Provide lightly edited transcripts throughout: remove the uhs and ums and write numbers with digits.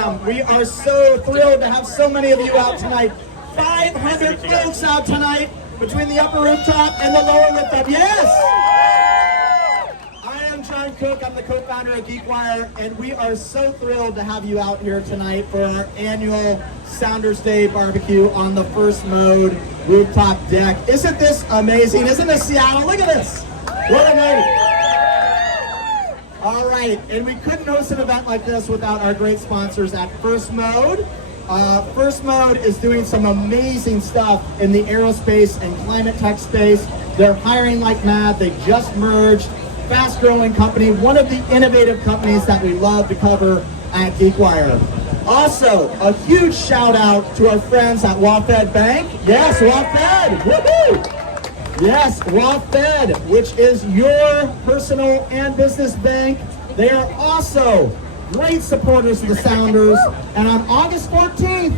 We are so thrilled to have so many of you out tonight. 500 folks out tonight between the upper rooftop and the lower rooftop. Yes! I am John Cook. I'm the co-founder of GeekWire, and we are so thrilled to have you out here tonight for our annual Sounders Day barbecue on the First Mode rooftop deck. Isn't this amazing? Isn't this Seattle? Look at this. What a night. All right, and we couldn't host an event like this without our great sponsors at First Mode. First Mode is doing some amazing stuff in the aerospace and climate tech space. They're hiring like mad. They just merged. Fast-growing company, one of the innovative companies that we love to cover at GeekWire. Also, a huge shout out to our friends at WaFd Bank. Yes, WaFd! Woohoo! Yes, WaFd, which is your personal and business bank. They are also great supporters of the Sounders. And on August 14th,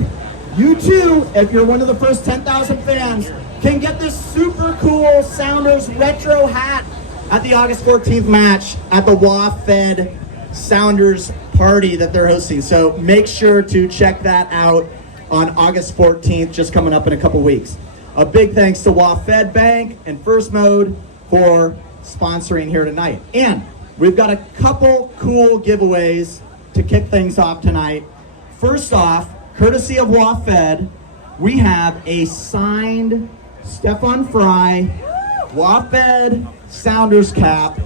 you too, if you're one of the first 10,000 fans, can get this super cool Sounders retro hat at the August 14th match at the WaFd Sounders party that they're hosting. So make sure to check that out on August 14th, just coming up in a couple weeks. A big thanks to WaFd Bank and First Mode for sponsoring here tonight. And we've got a couple cool giveaways to kick things off tonight. First off, courtesy of WaFd, we have a signed Stefan Fry WaFd Sounders cap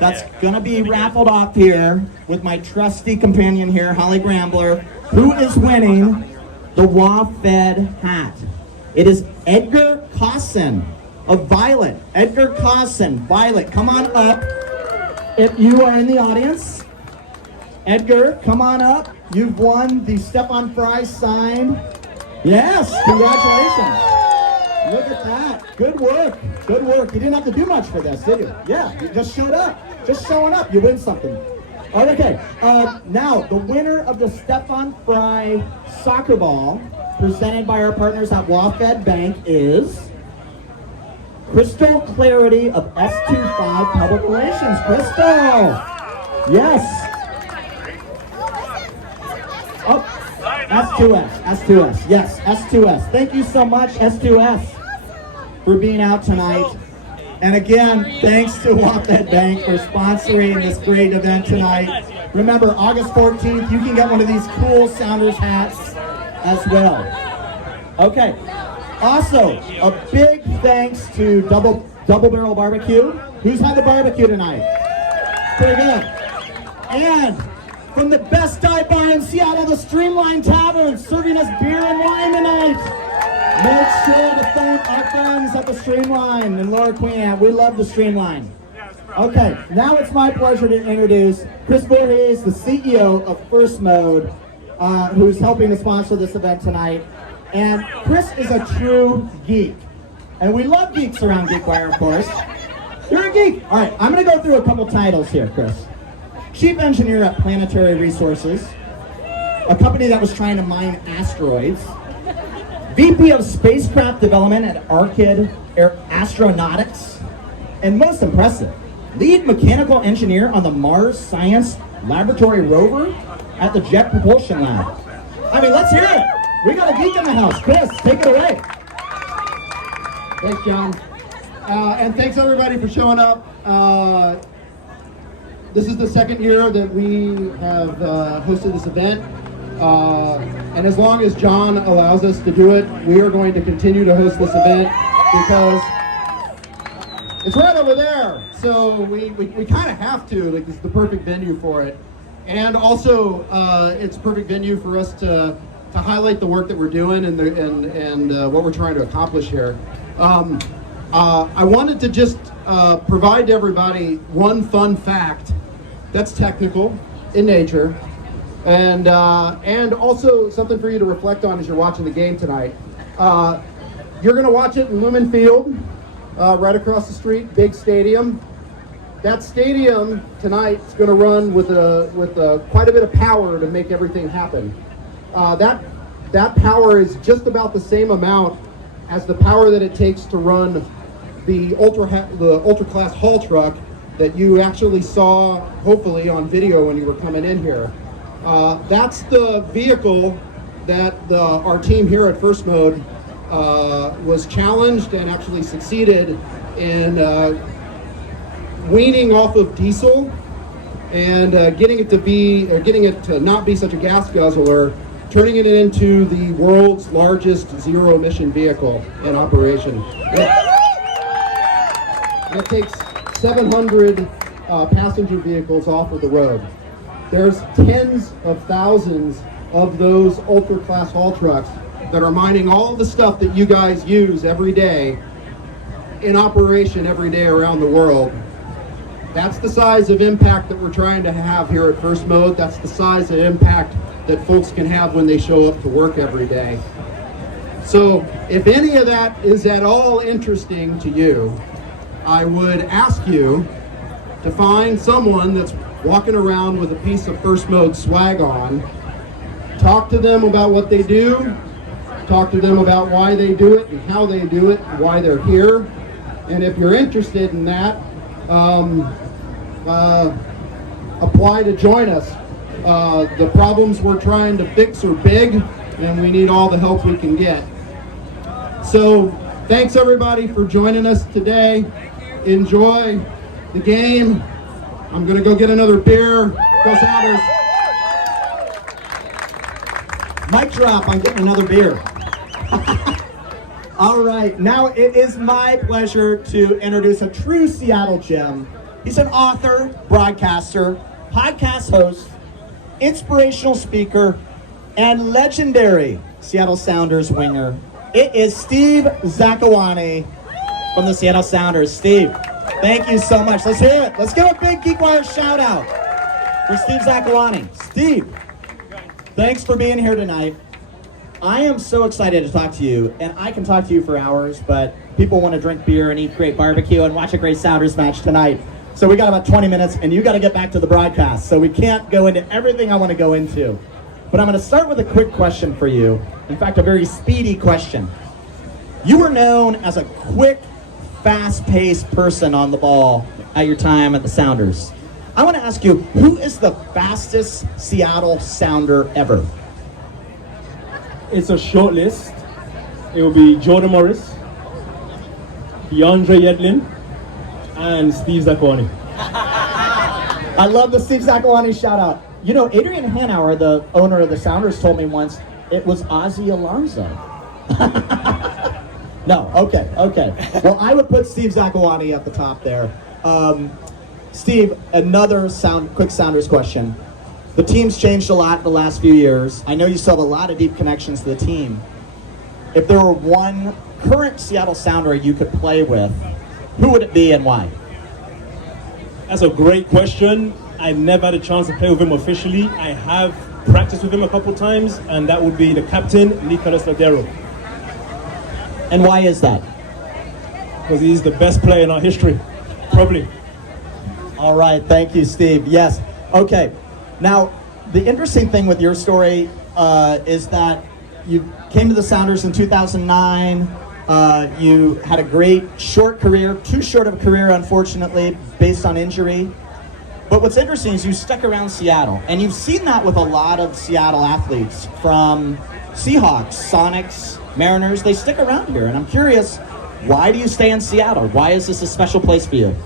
that's gonna be raffled off here with my trusty companion here, Holly Grambler, who is winning the WaFd hat. It is Edgar Cosson of Violet. Edgar Cosson, Violet, come on up. If you are in the audience, Edgar, come on up. You've won the Stefan Fry signed. Yes, congratulations. Look at that. Good work. Good work. You didn't have to do much for this, did you? Yeah, you just showed up. Just showing up, you win something. Okay, now the winner of the Stefan Fry soccer ball presented by our partners at WaFd Bank is Crystal Clarity of S25 Public Relations. Crystal! Yes. Oh, S2S. Yes, S2S. Thank you so much, S2S, for being out tonight. And again, thanks to WaFd Bank for sponsoring this great event tonight. Remember, August 14th, you can get one of these cool Sounders hats as well. Okay. Also, a big thanks to Double Barrel Barbecue. Who's had the barbecue tonight? Pretty good. And from the best dive bar in Seattle, the Streamline Tavern, serving us beer and wine tonight. Make sure to thank our friends at the Streamline in Lower Queen. We love the Streamline. Okay, now it's my pleasure to introduce Chris Voorhees, the CEO of First Mode, who's helping to sponsor this event tonight. And Chris is a true geek. And we love geeks around GeekWire, of course. You're a geek. All right, I'm going to go through a couple titles here, Chris. Chief Engineer at Planetary Resources, a company that was trying to mine asteroids. VP of Spacecraft Development at Arkid Astronautics. And most impressive, Lead Mechanical Engineer on the Mars Science Laboratory rover at the Jet Propulsion Lab. I mean, let's hear it. We got a geek in the house. Chris, take it away. Thanks, John. And thanks everybody for showing up. This is the second year that we have hosted this event. And as long as John allows us to do it, we are going to continue to host this event because it's right over there. So we kind of have to, like, this is the perfect venue for it. And also, it's a perfect venue for us to highlight the work that we're doing and what we're trying to accomplish here. I wanted to just provide to everybody one fun fact that's technical in nature, and also something for you to reflect on as you're watching the game tonight. You're going to watch it in Lumen Field, right across the street, big stadium. That stadium tonight is going to run with quite a bit of power to make everything happen. That power is just about the same amount as the power that it takes to run the ultra class haul truck that you actually saw, hopefully, on video when you were coming in here. That's the vehicle that our team here at First Mode was challenged and actually succeeded in weaning off of diesel and getting it to not be such a gas guzzler, turning it into the world's largest zero-emission vehicle in operation. It takes 700 passenger vehicles off of the road. There's tens of thousands of those ultra-class haul trucks that are mining all the stuff that you guys use every day in operation every day around the world. That's the size of impact that we're trying to have here at First Mode. That's the size of impact that folks can have when they show up to work every day. So if any of that is at all interesting to you, I would ask you to find someone that's walking around with a piece of First Mode swag on. Talk to them about what they do. Talk to them about why they do it and how they do it and why they're here. And if you're interested in that, apply to join us. The problems we're trying to fix are big, and we need all the help we can get. So thanks everybody for joining us today. Enjoy the game. I'm gonna go get another beer. Go Sounders. Mic drop, I'm getting another beer. All right, now it is my pleasure to introduce a true Seattle gem. He's an author, broadcaster, podcast host, inspirational speaker, and legendary Seattle Sounders winger. It is Steve Zakuani from the Seattle Sounders. Steve, thank you so much. Let's hear it. Let's give a big GeekWire shout out for Steve Zakuani. Steve, thanks for being here tonight. I am so excited to talk to you, and I can talk to you for hours, but people want to drink beer and eat great barbecue and watch a great Sounders match tonight. So we got about 20 minutes, and you got to get back to the broadcast, so we can't go into everything I want to go into. But I'm going to start with a quick question for you. In fact, a very speedy question. You were known as a quick, fast-paced person on the ball at your time at the Sounders. I want to ask you, who is the fastest Seattle Sounder ever? It's a short list. It will be Jordan Morris, DeAndre Yedlin, and Steve Zakuani. I love the Steve Zakuani shout out. You know, Adrian Hanauer, the owner of the Sounders, told me once it was Ozzie Alonso. No, okay. Well, I would put Steve Zakuani at the top there. Steve, another quick Sounders question. The team's changed a lot in the last few years. I know you still have a lot of deep connections to the team. If there were one current Seattle Sounder you could play with, who would it be and why? That's a great question. I never had a chance to play with him officially. I have practiced with him a couple times, and that would be the captain, Nicolas Ladero. And why is that? Because he's the best player in our history, probably. All right, thank you, Steve. Yes, okay. Now, the interesting thing with your story is that you came to the Sounders in 2009. You had a great short career, too short of a career, unfortunately, based on injury. But what's interesting is you stuck around Seattle, and you've seen that with a lot of Seattle athletes, from Seahawks, Sonics, Mariners. They stick around here, and I'm curious, why do you stay in Seattle? Why is this a special place for you?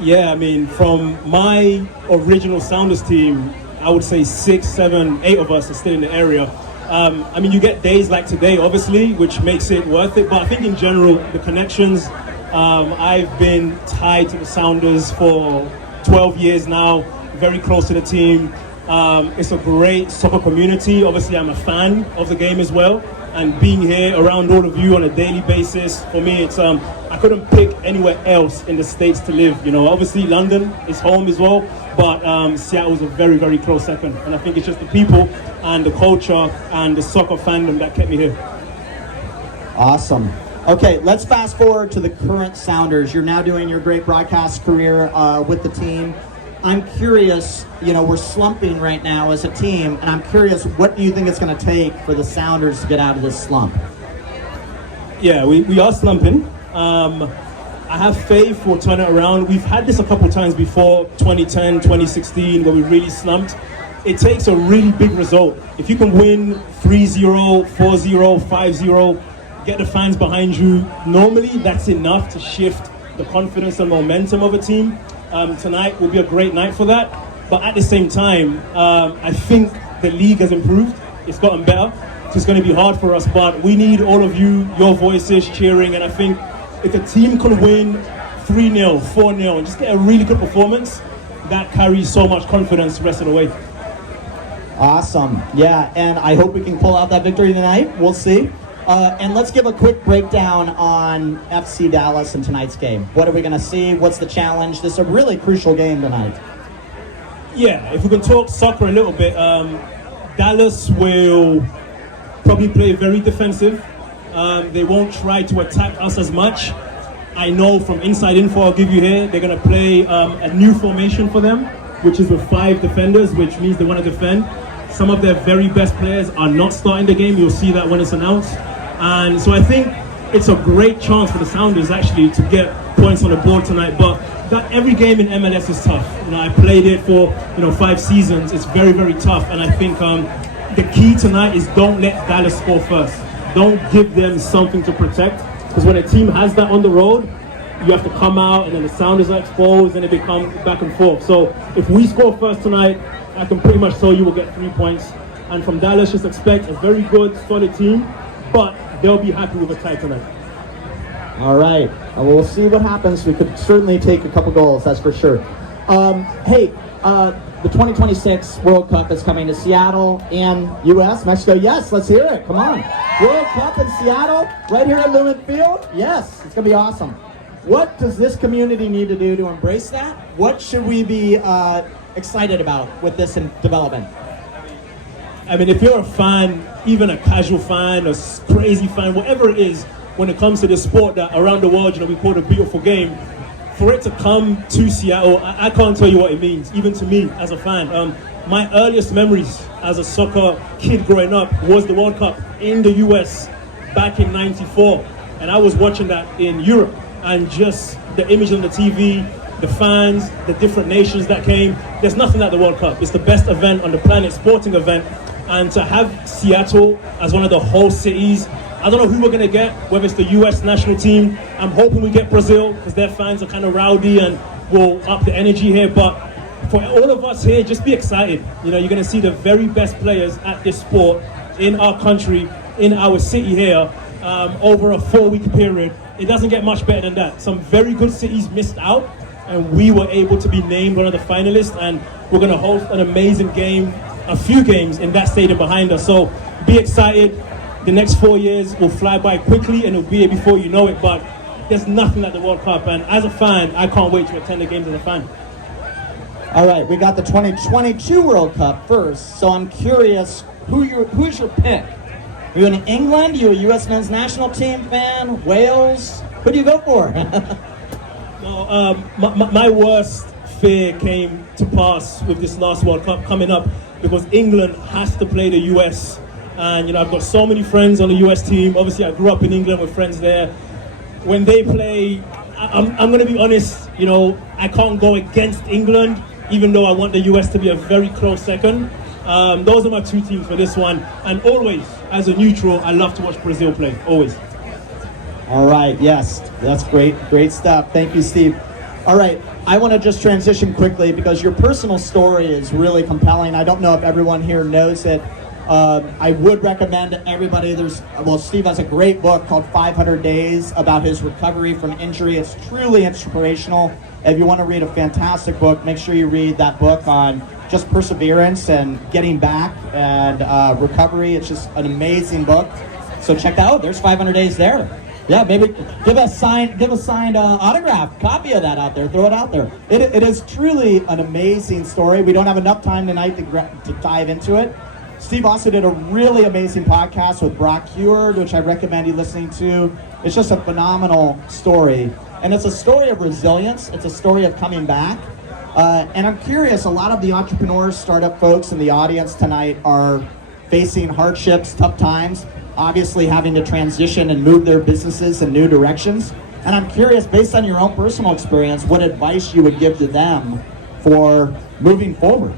Yeah, I mean, from my original Sounders team, I would say 6, 7, 8 of us are still in the area. I mean, you get days like today, obviously, which makes it worth it. But I think in general, the connections, I've been tied to the Sounders for 12 years now, very close to the team. It's a great soccer community. Obviously, I'm a fan of the game as well. And being here around all of you on a daily basis, for me, it's I couldn't pick anywhere else in the States to live. You know, obviously London is home as well, but Seattle's a very, very close second. And I think it's just the people and the culture and the soccer fandom that kept me here. Awesome. Okay, let's fast forward to the current Sounders. You're now doing your great broadcast career with the team. I'm curious, you know, we're slumping right now as a team, and I'm curious, what do you think it's going to take for the Sounders to get out of this slump? Yeah, we are slumping. I have faith we'll turn it around. We've had this a couple times before, 2010, 2016, where we really slumped. it takes a really big result. If you can win 3-0, 4-0, 5-0, get the fans behind you, normally that's enough to shift the confidence and momentum of a team. Tonight will be a great night for that. But at the same time, I think the league has improved. It's gotten better. So it's going to be hard for us, but we need all of you, your voices cheering. And I think if a team can win 3-0, 4-0, and just get a really good performance, that carries so much confidence the rest of the way. Awesome. Yeah, and I hope we can pull out that victory tonight. We'll see. And let's give a quick breakdown on FC Dallas in tonight's game. What are we going to see? What's the challenge? This is a really crucial game tonight. Yeah, if we can talk soccer a little bit, Dallas will probably play very defensive. They won't try to attack us as much. I know from inside info I'll give you here, they're going to play a new formation for them, which is with 5 defenders, which means they want to defend. Some of their very best players are not starting the game. You'll see that when it's announced. And so I think it's a great chance for the Sounders actually to get points on the board tonight. But that every game in MLS is tough. I played it for 5 seasons. It's very, very tough. And I think the key tonight is don't let Dallas score first. Don't give them something to protect. Because when a team has that on the road, you have to come out and then the Sounders are exposed and it becomes back and forth. So if we score first tonight, I can pretty much tell you we'll get 3 points. And from Dallas, just expect a very good, solid team, but they'll be happy with a tie tonight. All right. We'll see what happens. We could certainly take a couple goals, that's for sure. Hey, the 2026 World Cup is coming to Seattle and U.S., Mexico. Yes, let's hear it. Come on. World Cup in Seattle, right here at Lumen Field. Yes, it's going to be awesome. What does this community need to do to embrace that? What should we be excited about with this development? I mean, if you're a fan, even a casual fan, a crazy fan, whatever it is, when it comes to this sport that around the world, we call it a beautiful game, for it to come to Seattle, I can't tell you what it means, even to me as a fan. My earliest memories as a soccer kid growing up was the World Cup in the US back in '94. And I was watching that in Europe, and just the image on the TV, the fans, the different nations that came, there's nothing like the World Cup. It's the best event on the planet, sporting event. And to have Seattle as one of the host cities, I don't know who we're going to get, whether it's the US national team. I'm hoping we get Brazil because their fans are kind of rowdy and will up the energy here. But for all of us here, just be excited. You're going to see the very best players at this sport in our country, in our city here, over a 4-week period. It doesn't get much better than that. Some very good cities missed out, and we were able to be named one of the finalists, and we're going to host an amazing game, a few games in that stadium behind us. So be excited. The next 4 years will fly by quickly, and it'll be here before you know it, but there's nothing like the World Cup, and as a fan, I can't wait to attend the games as a fan. All right, we got the 2022 World Cup first, so I'm curious, who's your pick? Are you in England? Are you a U.S. men's national team fan? Wales? Who do you go for? No, my worst fear came to pass with this last World Cup coming up because England has to play the U.S. And, I've got so many friends on the U.S. team. Obviously, I grew up in England with friends there. When they play, I'm going to be honest, I can't go against England, even though I want the U.S. to be a very close second. Those are my 2 teams for this one. And always, as a neutral, I love to watch Brazil play, always. All right, yes, that's great stuff. Thank you, Steve. All right, I want to just transition quickly because your personal story is really compelling. I don't know if everyone here knows it. I would recommend to everybody, Steve has a great book called 500 Days about his recovery from injury. It's truly inspirational. If you want to read a fantastic book, make sure you read that book on just perseverance and getting back and recovery. It's just an amazing book. So check that out. There's 500 Days there. Yeah, maybe give a signed autograph copy of that out there. Throw it out there. It is truly an amazing story. We don't have enough time tonight to dive into it. Steve also did a really amazing podcast with Brock Heward, which I recommend you listening to. It's just a phenomenal story. And it's a story of resilience. It's a story of coming back. And I'm curious, a lot of the entrepreneurs, startup folks in the audience tonight are facing hardships, tough times, obviously having to transition and move their businesses in new directions. And I'm curious, based on your own personal experience, what advice you would give to them for moving forward.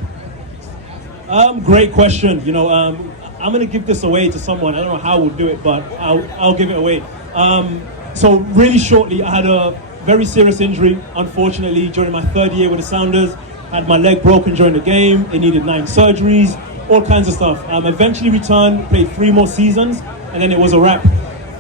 Great question. I'm going to give this away to someone. I don't know how we'll do it, but I'll give it away. So really shortly, I had a very serious injury, unfortunately, during my third year with the Sounders. I had my leg broken during the game. It needed 9 surgeries, all kinds of stuff. Eventually returned, played 3 more seasons, and then it was a wrap.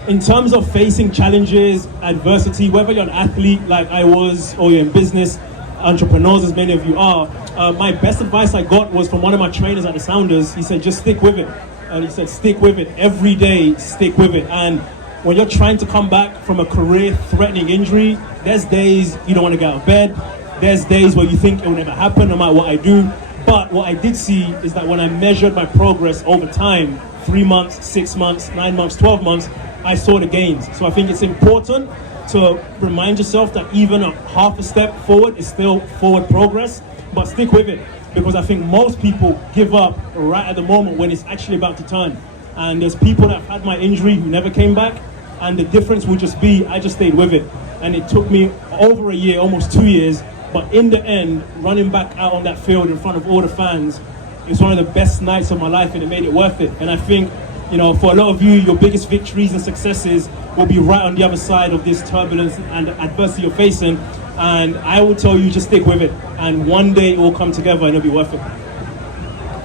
In terms of facing challenges, adversity, whether you're an athlete like I was, or you're in business, entrepreneurs as many of you are, my best advice I got was from one of my trainers at the Sounders. He said, just stick with it. And he said, stick with it every day, stick with it. And when you're trying to come back from a career-threatening injury, there's days you don't want to get out of bed. There's days where you think it will never happen no matter what I do. But what I did see is that when I measured my progress over time, 3 months, 6 months, 9 months, 12 months, I saw the gains. So I think it's important to remind yourself that even a half a step forward is still forward progress, but stick with it, because I think most people give up right at the moment when it's actually about to turn. And there's people that have had my injury who never came back, and the difference would just be I just stayed with it. And it took me over a year, almost 2 years, but in the end, running back out on that field in front of all the fans, it's one of the best nights of my life, and it made it worth it. And I think, for a lot of you, your biggest victories and successes will be right on the other side of this turbulence and adversity you're facing. And I will tell you, just stick with it. And one day it will come together and it'll be worth it.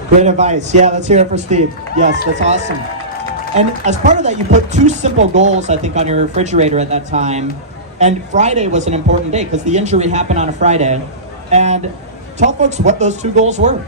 Great advice. Yeah, let's hear it for Steve. Yes, that's awesome. And as part of that, you put 2 simple goals, I think, on your refrigerator at that time. And Friday was an important day because the injury happened on a Friday. And tell folks what those 2 goals were.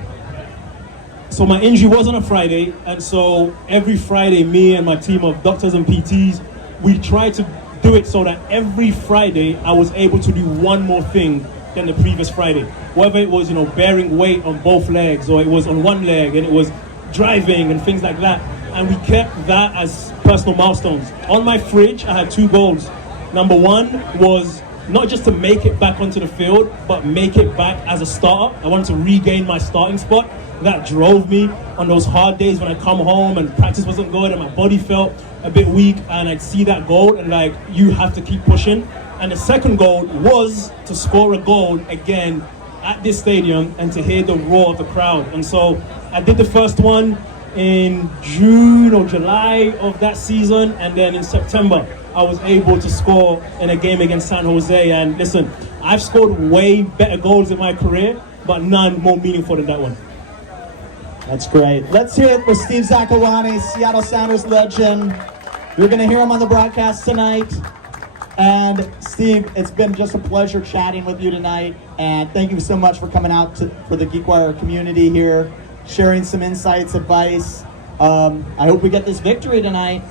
So my injury was on a Friday, and so every Friday, me and my team of doctors and PTs, we tried to do it so that every Friday I was able to do one more thing than the previous Friday. Whether it was, bearing weight on both legs, or it was on one leg, and it was driving and things like that. And we kept that as personal milestones. On my fridge, I had 2 goals. Number 1 was not just to make it back onto the field, but make it back as a starter. I wanted to regain my starting spot. That drove me on those hard days when I come home and practice wasn't good and my body felt a bit weak, and I'd see that goal and you have to keep pushing. And the second goal was to score a goal again at this stadium and to hear the roar of the crowd. And so I did the first one in June or July of that season, and then in September I was able to score in a game against San Jose. And listen, I've scored way better goals in my career, but none more meaningful than that one. That's great. Let's hear it for Steve Zakuani, Seattle Sounders legend. You're going to hear him on the broadcast tonight. And Steve, it's been just a pleasure chatting with you tonight. And thank you so much for coming out for the GeekWire community here, sharing some insights, advice. I hope we get this victory tonight.